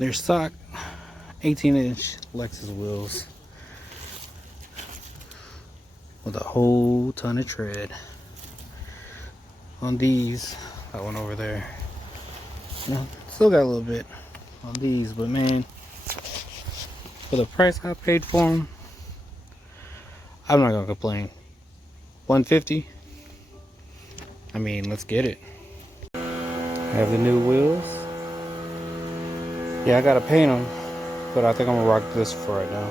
They're stock 18-inch Lexus wheels with a whole ton of tread. On these, that one over there, still got a little bit on these, but man, for the price I paid for them, I'm not gonna complain. $150. I mean, let's get it. I have the new wheels. Yeah, I gotta paint them, but I think I'm gonna rock this for right now.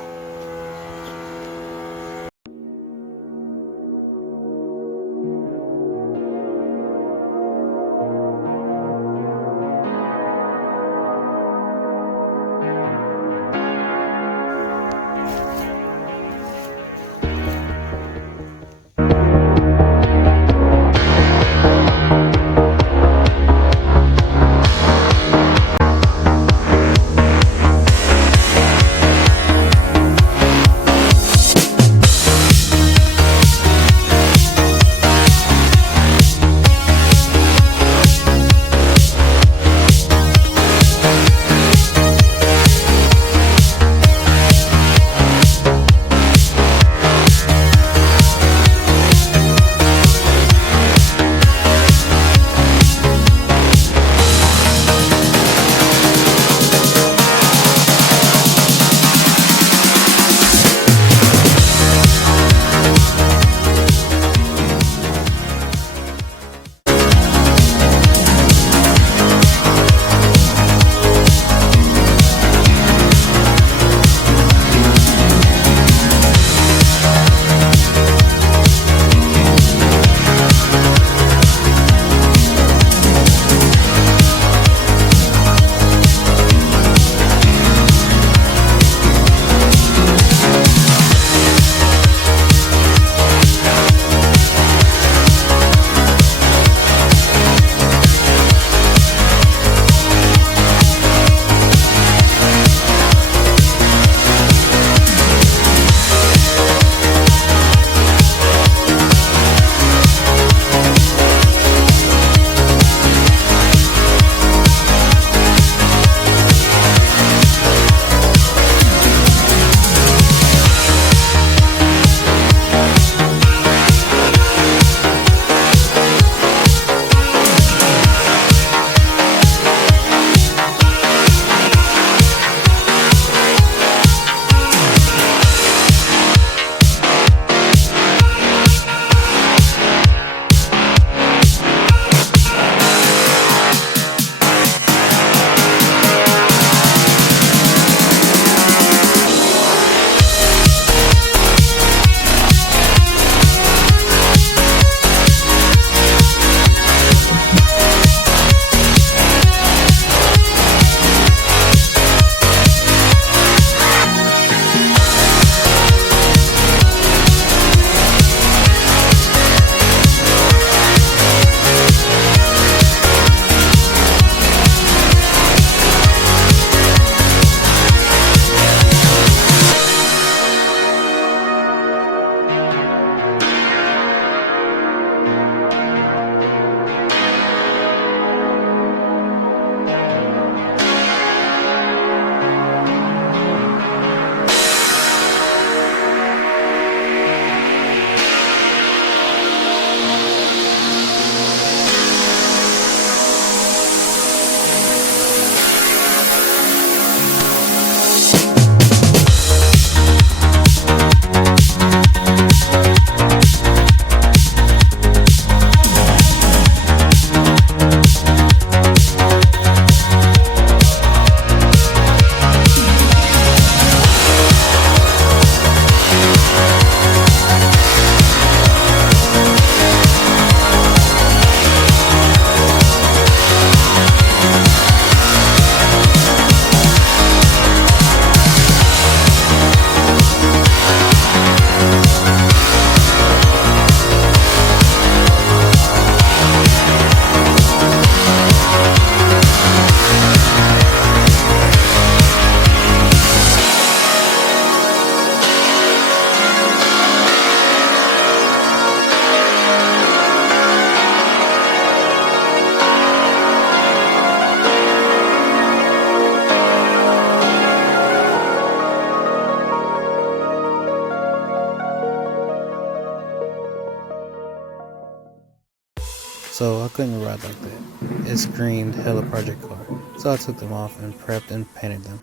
so I couldn't ride like that. It screamed hella project car, so I took them off and prepped and painted them.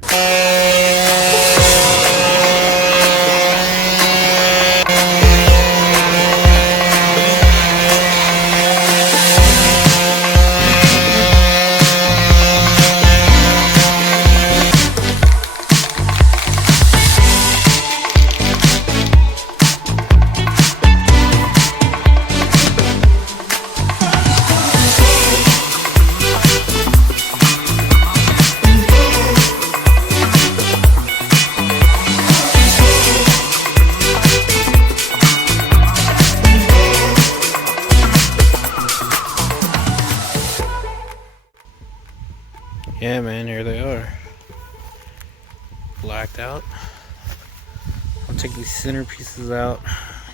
Yeah, man, here they are. Blacked out. I'll take these center pieces out.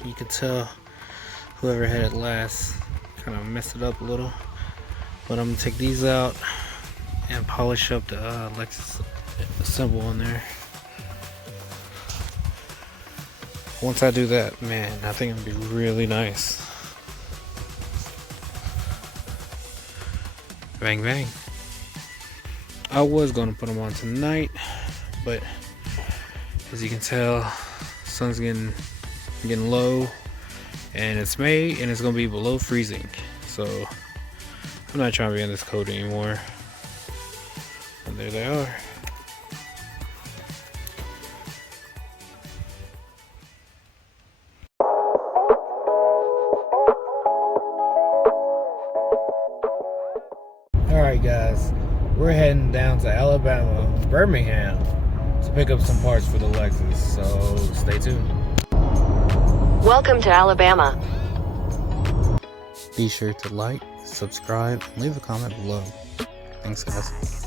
You can tell whoever had it last kind of messed it up a little. But I'm gonna take these out and polish up the lexus symbol on there. Once I do that, man, I think it'll be really nice. Bang, bang. I was gonna put them on tonight, but as you can tell, sun's getting low, and it's May, and it's gonna be below freezing. So I'm not trying to be in this coat anymore. And there they are. Alright guys, we're heading down to Alabama, Birmingham, to pick up some parts for the Lexus, so stay tuned. Welcome to Alabama. Be sure to like, subscribe, and leave a comment below. Thanks guys.